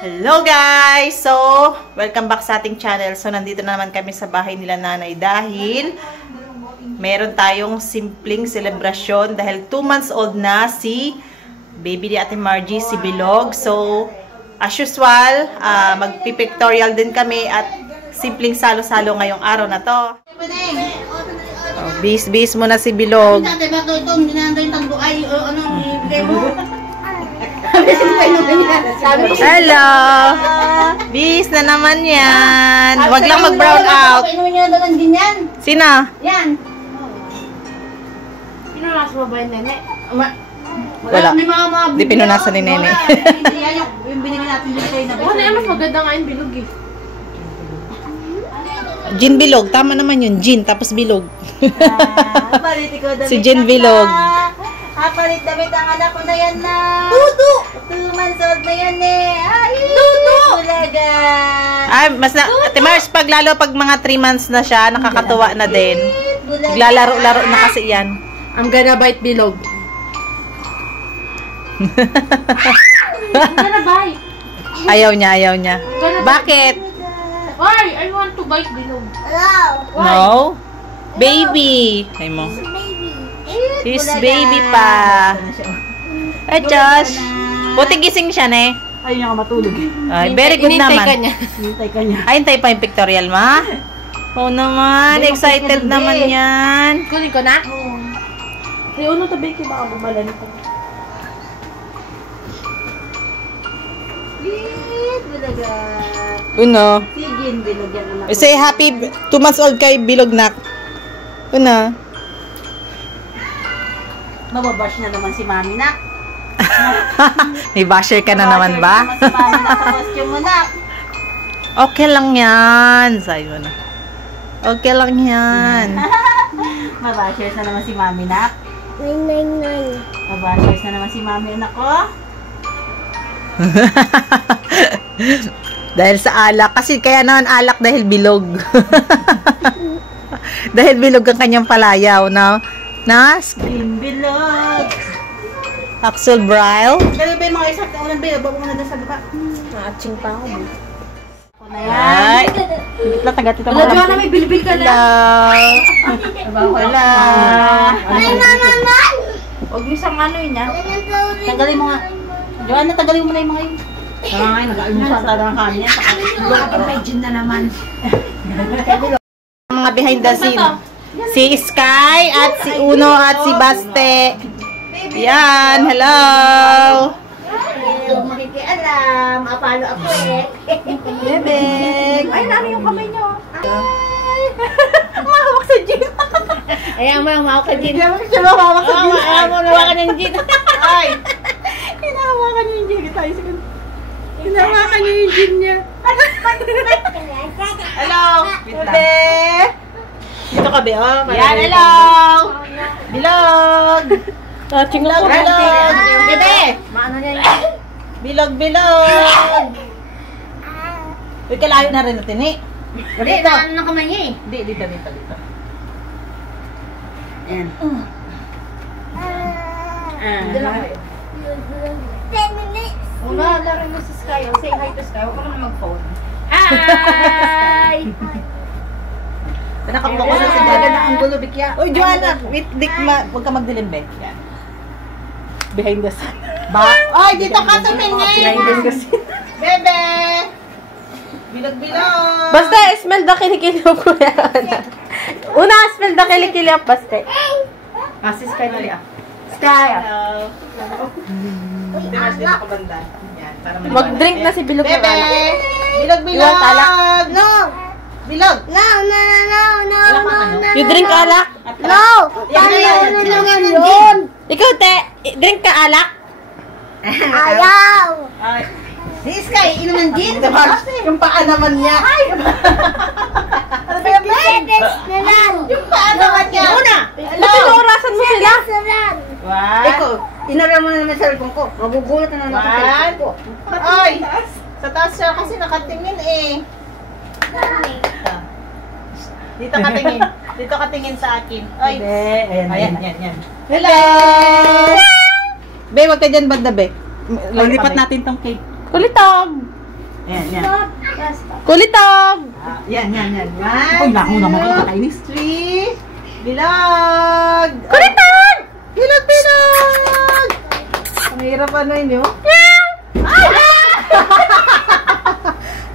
Hello guys! So, welcome back sa ating channel. So, nandito na naman kami sa bahay nila nanay dahil meron tayong simpleng selebrasyon dahil 2 months old na si baby ni Ate Margie, si Bilog. So, as usual, magpipictorial din kami at simpleng salo-salo ngayong araw na to. Oh, bis muna si Bilog. Hello! Bis na naman yan. Wag lang mag-brown out. Sina? Yan. Pinunas mo ba yung nene? Wala. Di pinunasan ni nene. Yung binili natin dito na bilog. Ano mas maganda nga yung bilog eh. Gin Bilog. Tama naman yun. Gin tapos Bilog. Si Gin Bilog. Palit damit ang anak ko na yan na. Tuto! 2 months old na yan eh. Ay, Tuto! Bulaga. Ay, mas na, Ate Mars, pag mga 3 months na siya, nakakatuwa na din. Naglalaro-laro na kasi yan. I'm gonna bite Bilog. I'm gonna bite. Ayaw niya. Bakit? Why? I want to bite Bilog. No? Baby. Ay mo. His baby pa. Ay, Josh. Buti gising siya, ne? Ayaw niya ka matulog eh. Ay, very good naman. Hintay ka niya. Ay, hintay pa yung pictorial, ma? Oo naman. Excited naman yan. Kunin ko na? Oo. Ay, ano to, Becky? Baka bumalan ko. Bulaga. Uno. Sige, Bilog yan anak. Say happy 2 months old kay Bilog nak. Una. Mababash na naman si Mami na. May basher ka na naman ba? Si Mami na sa costume mo na. Okay lang yan. Sabi mo na. Okay lang yan. Mabashers na naman si Mami na. Nay. Mabashers na naman si Mami anak ko. Dahil sa alak. Kasi kaya naman alak dahil Bilog. Dahil Bilog ang kanyang palayaw. No? Skin Bilog. Axel Braille. Dali ba yung mga isang taon ba? Baba mo na sa baba. Naaching pa ako. Ay. Wala taga-tita mo. Wala na may bilbil ka na. Wala. Ay, naman! Huwag mo isang ano yun, ha? Tanggalin mo nga. Joanna, tanggalin mo na yung mga yun. Ay, nag-almusal talaga ng kanya. Imagine na naman. Mga behind the scene. Si Sky at si Uno at si Baste. Yan, hello. Makikialam. Paano ako eh? Bebek. Ay, nari yung kamay nyo. Ay! Mahawak sa gin. Ayan mo, mahawak sa gin. Ayan mo siya mahawak sa gin. Ayan mo, nawakan yung gin. Ay! Hinahawakan niya yung gin. Hinahawakan niya yung gin niya. Hello. Bebe. Dito ka, Be. Yan, hello! Bilog. Bilog. Bebe. Maano niya yun? Bilog. Uy, kalayo na rin natin eh. Hindi, naano ng kamay niya eh. Dito. Ayan. Una, laro mo si Sky. Say hi to Sky. Huwag ka na mag-phone. Hi! Nakakbo ko Wala na si Daga na ang gulo, Bikya. Uy, Joanna, huwag ka magdilim, Be. Yan. Behind the scene. Ay, dito ka tumingin! Behind the scene. Bebe! Bilog. Basta, smell the kilikili of kuya. Una, smell the kilikili of Baste. Si Sky na liya. Sky. Hello. Dimas dito ka banda. Yan, para maliwanag. Mag-drink na si Bilog ng Bebe! alak. Bilog. You want alak? No! Bilog. No. Wala kang ano? You drink alak? No! Yun. Ikaw, te, drink ka alak? Ayaw! Ay. Si Sky, inuman gin? Yung paa naman niya. Ay! Ano ba yung Yung paa naman niya. Una! Ba't inuurasan mo sila? Ikaw, Inaral mo na naman sa cellphone ko. Magugulat na naman sa cellphone ko. Ay! Sa taas siya kasi nakatingin eh. Dito ka tingin sa akin. Ay! Ayan. Hello! Be, wag ka dyan banda, Be. Lipat natin tong cake. Kulitog. Yan. Kulitog! Yan. One, Uy, naku naman, two, kakainis. three. Bilog! Kulitog! Bilog! Ang hirap ano yun,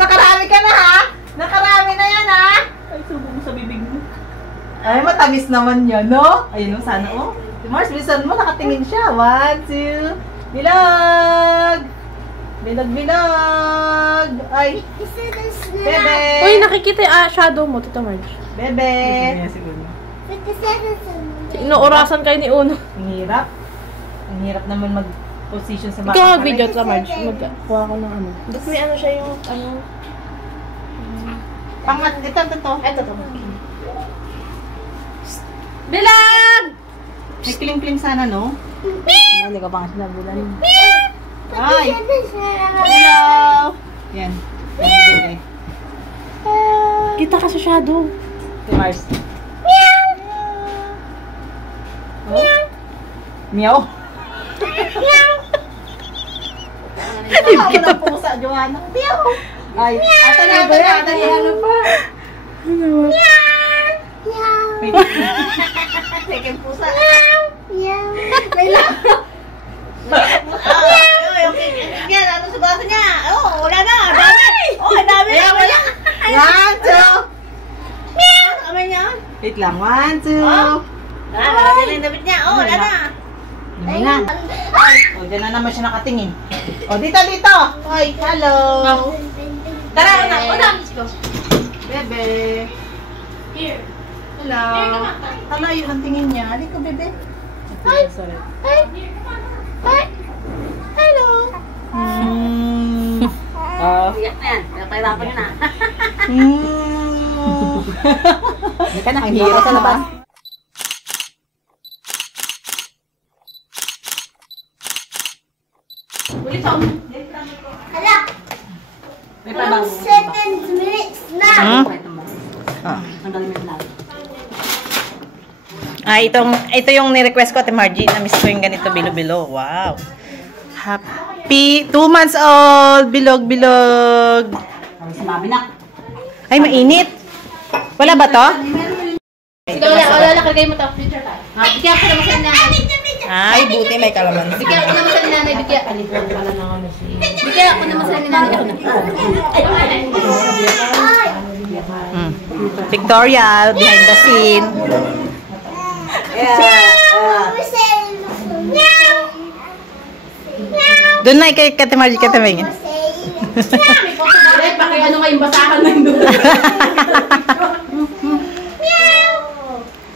Nakarami ka na, ha? Nakarami na yan, ha? Ay, subo mo sa bibig mo. Ay, matamis naman yan, no? Ayun, sana, Si Mars, bilisan mo, nakatingin siya. 1, 2, bilog! Bilog! Ay, bebe! Uy, nakikita yung shadow mo, Tita Marge. Bebe! Siguro. Inuurasan kayo ni Uno. Ang hirap. Ang hirap naman mag-position sa baka. Ikaw mag-video, Tita Marge. Magkuha ko ng ano. Ba't may ano siya yung ano? Pangat, ito. Eto. Bilag! May kling-kling sana, no? Hindi ka pa nga sinabulan. Ay! Hello! Yan. Bebe. Kita ka sa shadow. Si Mars. Meow! Meow! Ako na pusa, Joanna. Meow! Ay, ata na ba yan? Ano pa? Second pusa. May lang. Yan, ano sa baso niya? Oh, wala na. Dami. Oh, dami na. Wala. 1, 2. Meow! Kamay niya. Wait lang. 1, 2. Wala din yung damit niya. Oh, wala na. Ayan. O, dyan na naman siya nakatingin. O, dito. Ay, hello. Tara, una. Bebe. Here. Hello. Talayo ang tingin niya. Halika, bebe. Hi. Sorry. Hello. Iyak na yan. Pahirapan nyo na. Hindi ka na. Ang hirap sa labas. May pabang. 7 minutes na. Tanggalin mo yung lahat. Ito yung ni-request ko, Ate Margie. Na-miss ko yung ganito, bilo-bilo. Wow. Happy 2 months old. Bilog. Sabi sa mami na. Ay, mainit. Wala ba to? Sige, wala. Kagay mo to. Picture tayo. Bigyan ko naman sa nanay. Ay, buti may kalaman. Bigyan ko naman sa nanay. Bigyan ko naman sa nanay. Pictorial, behind the scene. Doon na kay Ate Margie katamingin. Bakit ano nga yung basahan na yung doon?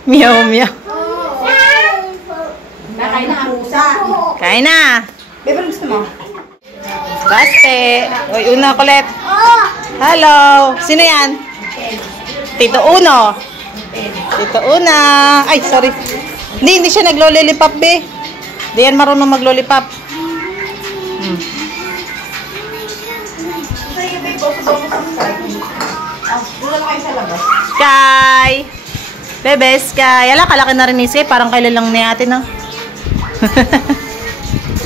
Meow. Nakain na Pusa. Kain na. Bebe, gusto mo? Baste. Uy, una kulit. Hello. Sino yan? Tito Uno. Tito Una. Ay, sorry. Hindi siya naglo-lollipop, be. Hindi yan marunong mag-lollipop. Sky. Bebe, Sky. Ala, kalaki na rin ni Sky. Parang kailan lang ni ate, no?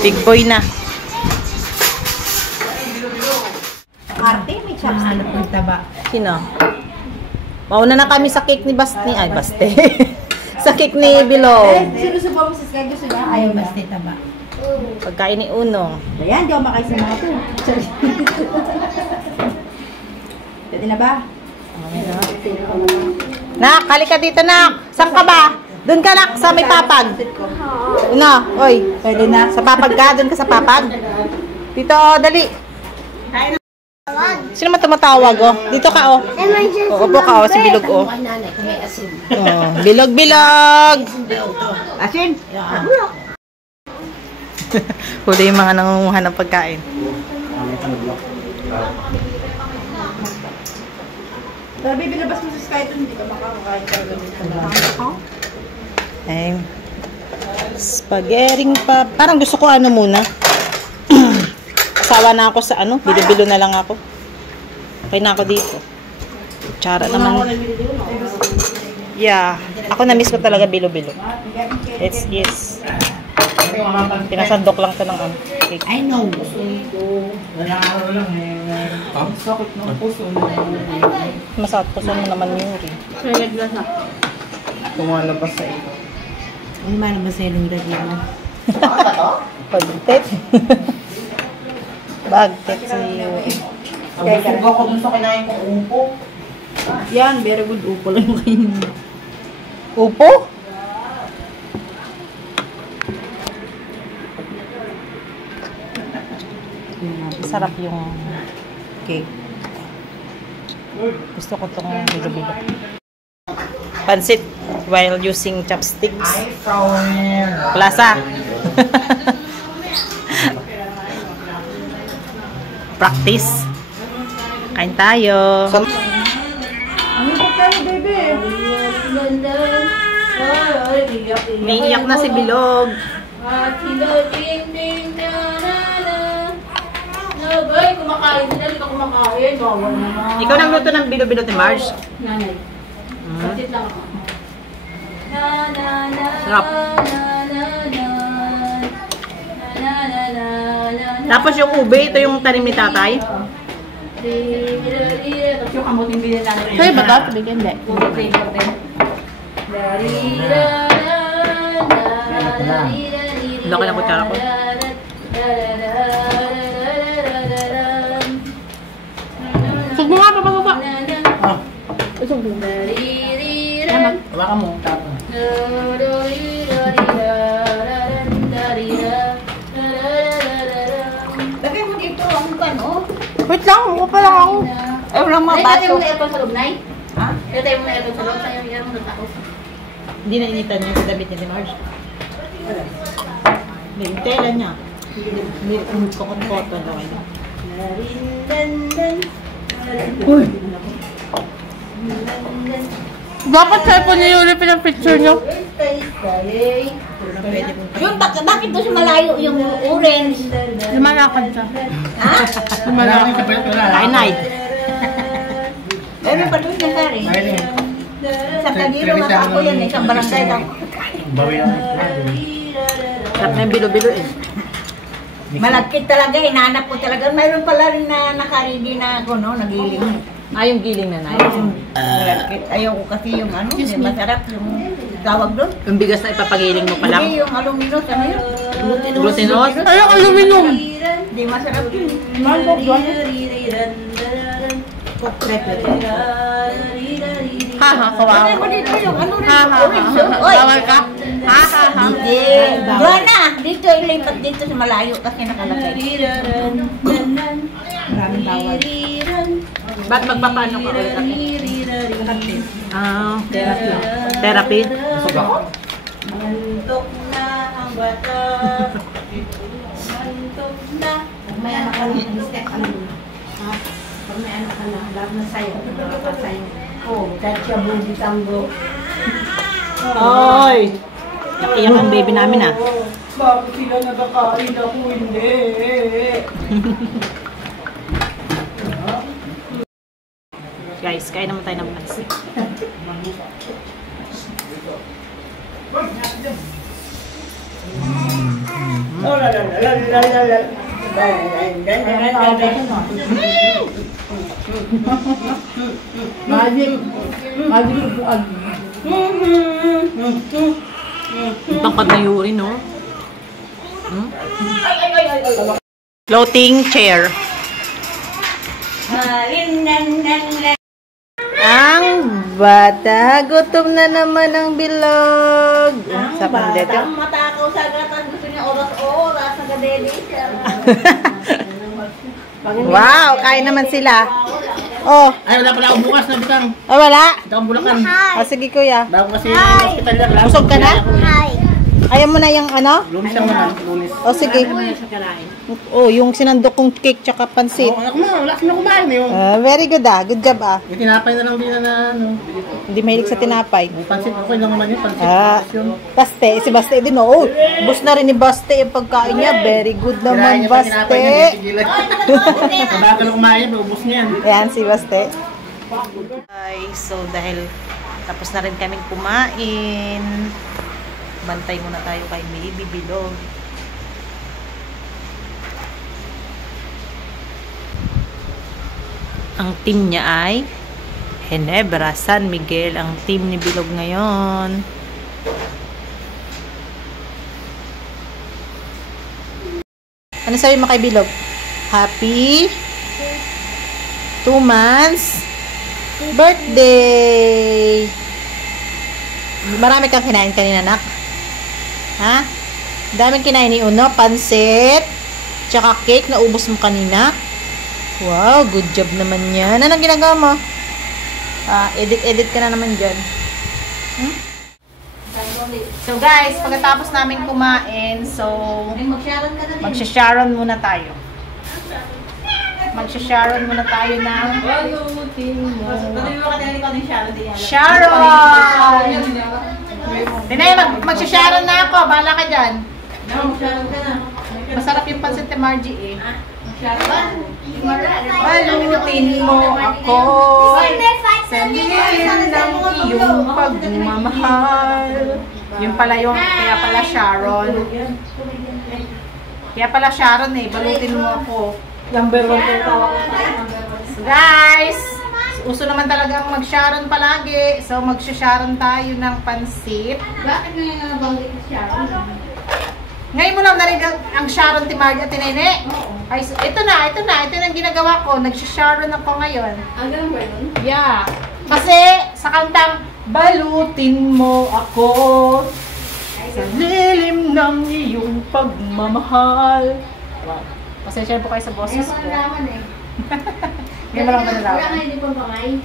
Big boy na. Arte, may chopstick. Nagtaba. Sino? Mauna na kami sa cake ni Basti. Ay, Baste. Sa cake ni Bilo. Sinusubo mo sa Sky, gusto niya? Ayaw basta taba. Pagkain ni Uno. Ayan, di ako makain sa mga to. Pwede na ba? Nak, halika dito, nak. Saan ka ba? Doon ka, nak, sa may papag. Uno, oy. Pwede na. Sa papag ka, doon ka sa papag. Dito, dali. Sino man tumatawag, oh? Dito ka, oh. Oo, upo ka, oh. Si Bilog, oh. Oh, Bilog. Asin? Huli yung mga nangunguha ng pagkain. Sabi, binabas mo sa Sky, hindi ka makakakain talaga. Ay, spaghetti pa. Parang gusto ko ano muna. Sawa na ako sa ano. Bilo-bilo na lang ako. Okay na ako dito. Tsara naman. Yeah. Ako na-miss ko talaga bilo-bilo. Yes. Pinasandok lang ito ng ano. Cake. I know. Masarap puso mo naman Yuri. Sayad lang ha. Tumalabas sa iyo. Ano man ba sa'yo ng review mo? Bagtet. Bagtet si Yuri. Busog ako dun sa kinain kong upo. Yan, very good. Upo lang yung kainin mo. Upo? Sarap yung cake. Gusto ko itong bilo-bilo. Pansit while using chopsticks. Plaza. Practice. Kain tayo. Ano pa tayo, baby? Naiiyak na si Bilog. Bay, kumakain sila, hindi ka kumakain. Bawal naman. Ikaw nang luto ng bilo-bilo ni Marge. Nanay. Kapit lang ako. Sarap. Tapos yung ube, ito yung tanim ni tatay. Tapos yung kamuting bilhin natin. Sa'yo ba ito? Bigyan hindi. Flavor din. Laki na kutsara ko. Sug mo nga, papababa. Usog mo. Wala ka mo. Tapos. Lagay mo dito ang ano. Wait lang, mukha pa lang ako. Ay, walang mga Ay, baso. tatay mo na aircon sa loob, Nay? Ha? Tatay mo na aircon sa loob, sa'yo yan mo natakos. Hindi na initan yung damit niya ni Marge. Yung tela niya. Kokon-koton daw kayo. Uy! Dapat cellphone niyo yung ulipin ang picture niyo. Pwede mong Yung bakit doon sa malayo yung orange? Lumalakad siya. Ha? Lumalakad. Kainay. Meron pa doon siya, Sari. Sa Kagiro, ako yan, isang barangay lang. Bawi lang. Sarap na yung bilo-bilo eh. Malagkit talaga, hinahanap ko talaga. Mayroon pala rin na nakaredy na ako, no? Nagiling. Ah, yung giling na Yung malagkit. Ayaw ko kasi yung ano, masarap yung tawag doon. Yung bigas na ipapagiling mo pa lang. Hindi, yung aluminos, ano yun? Glutinous? Ay, ang aluminum! Hindi masarap yun. Ha ha, kawawa. Ano mo dito yung ano rin? Ha ha Orange, ha. oh. Oy! Bawal ka? Ha ha ha. Hindi. Doon na. Dito ilipat dito sa malayo kasi nakalagay. Maraming bawal. Ba't magpapaano ka ulit ako? Ah, therapy. Therapy? Busog ako. Mantok na ang bata. Mantok na. Pag may anak ka lang, step ka lang. Ha? Pag may anak ka lang, lahat na sa'yo. Sa'yo. Oh, kahit siya bundi tango. Oy! Nakiyak ang baby namin ah. Bakit sila nagkakain ako? Hindi. Guys, kain naman tayo ng pansit. Oh, la la la la la la. Magic. Magic buag. Ang tangkad na Yuri, no? Floating chair. Ang bata, gutom na naman ang bilog. Sa pandete. Ang matakaw sa gatan, gusto niya oras-oras, nagadede siya. Wow, kain naman sila. Oh, Ay, wala pala ako bukas na bitang. ay wala. Ito ang Bulacan. Ah, sige kuya. Bago kasi hospital lang. Busog ka na? Hi. Ayaw mo na yung ano? Lunes ang naman. Lunes. O sige. Oh, yung sinandok kong cake tsaka pansit. Oo, ako na. Wala sila kumain. Yung Very good ah. Good job ah. tinapay na lang din na ano. Hindi mahilig sa tinapay. Yung pansit. Okay lang naman yun. Pansit. Ah, Yun. Baste. Si Baste din oh. Bus na rin ni Baste yung pagkain niya. Very good naman Baste. Bago lang kumain. Ubus niya. Ayan si Baste. Guys, so dahil tapos na rin kaming kumain. Bantay muna tayo kay Baby Bilog. Ang team niya ay Ginebra, San Miguel. Ang team ni Bilog ngayon. Ano sabi mo kay Bilog? Happy 2 months birthday! Marami kang kinain kanina, nak? Ha? Daming kinain ni Uno. Pansit. Tsaka cake. Naubos mo kanina. Wow, good job naman yan. Anong ginagawa mo? Edit ka na naman dyan. So guys, pagkatapos namin kumain, so magsha-sharon muna tayo. Magsha-sharon muna tayo ng Sharon! Dinay, magsha-sharon na ako. Bahala ka dyan. Masarap yung pansit ni Margie eh. Balutin mo ako sa lilim ng iyong pagmamahal. Yung pala yung, kaya pala Sharon. Kaya pala Sharon eh, balutin mo ako. Number 1 po tawag. So guys, uso naman talaga ang mag-Sharon palagi. So mag-Sharon tayo ng pansit. Bakit nga yung nabanggit si Sharon? Ngayon mo lang narinig ang Sharon ti Margie at Tinene? Ay, so, ito na ang ginagawa ko. Nag-Sharon ako ngayon. Ang ganun ba yun? Yeah. Kasi sa kantang balutin mo ako sa lilim ng iyong pagmamahal. Wow. Pasensya po kayo sa boses ko. Nalaman eh. Ngayon mo lang ba Wala nalaman? nga hindi pa pangay.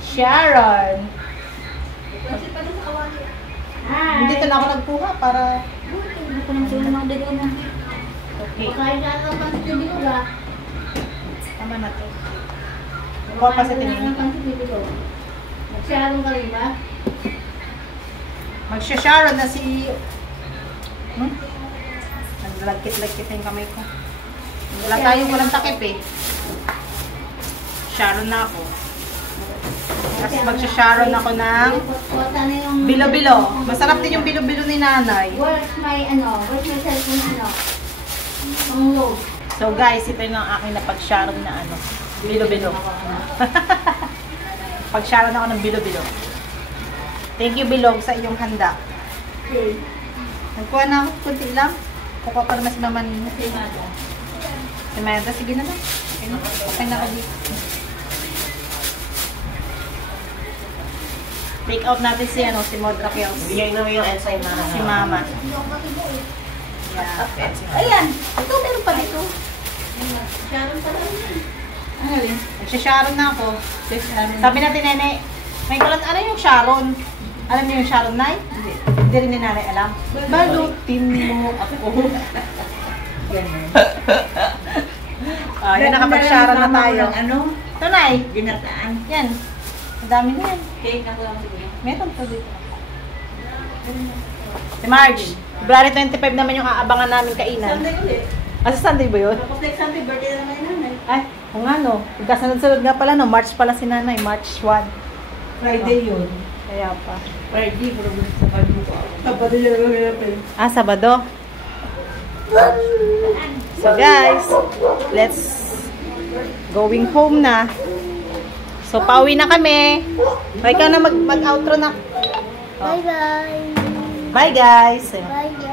Sharon. Kasi pa sa kawali. Dito na ako nagkuha para... Hindi ko nang sila mga dito na. Okay. Pagkain na lang pansit yung bilog ah. Tama na to. Kuha pa sa tingin. Pansit yung bilog. Sharon ka rin ba? Magsha-Sharon na si... Naglagkit-lagkit yung kamay ko. Wala tayong walang takip eh. Sharon na ako. Kasi magsha-Sharon ako ng bilo-bilo. Masarap din yung bilo-bilo ni nanay. Where's my cellphone Ang low. So guys, ito yung aking napag-Sharon na bilo-bilo. Pag-Sharon ako ng bilo-bilo. Thank you, Bilog, sa iyong handa. Okay. Nagkuha na ako, kunti lang. Kukuha pa naman si Mama Nina. Si Meda, sige na lang. Okay na ako dito. Take out natin si Modra Kills. Bigay na mo yung ensign na. Si Mama. Yeah. Ayan. Ito, meron pa dito. Sharon pa lang yan. Ano yun? Nagsha-Sharon na ako. Sabi natin, Nene, may kulat, ano yung Sharon? Alam niyo yung Sharon, Nay? Hindi rin ni Nanay alam. Balutin mo ako. Yan, nakapag-Sharon na tayo. Ano? Ito, Nay. Ginataan. Yan. Ang dami na yan. Cake na ko lang sige. Meron pa dito. Si Marge, February 25 naman yung aabangan namin kainan. Sunday ulit. Sa Sunday ba yun? Tapos next Sunday, birthday na naman yung nanay. Ay, kung ano. Kasunod-sunod nga pala, no? March pala si Nanay. March 1. Friday yun. Kaya pa. Friday, pero sa Sabado ko ako. Sabado yun naman pinapin. Sabado. So guys, let's going home na. So pauwi na kami. Ikaw na mag-outro na. Bye-bye. Bye guys. Bye-bye.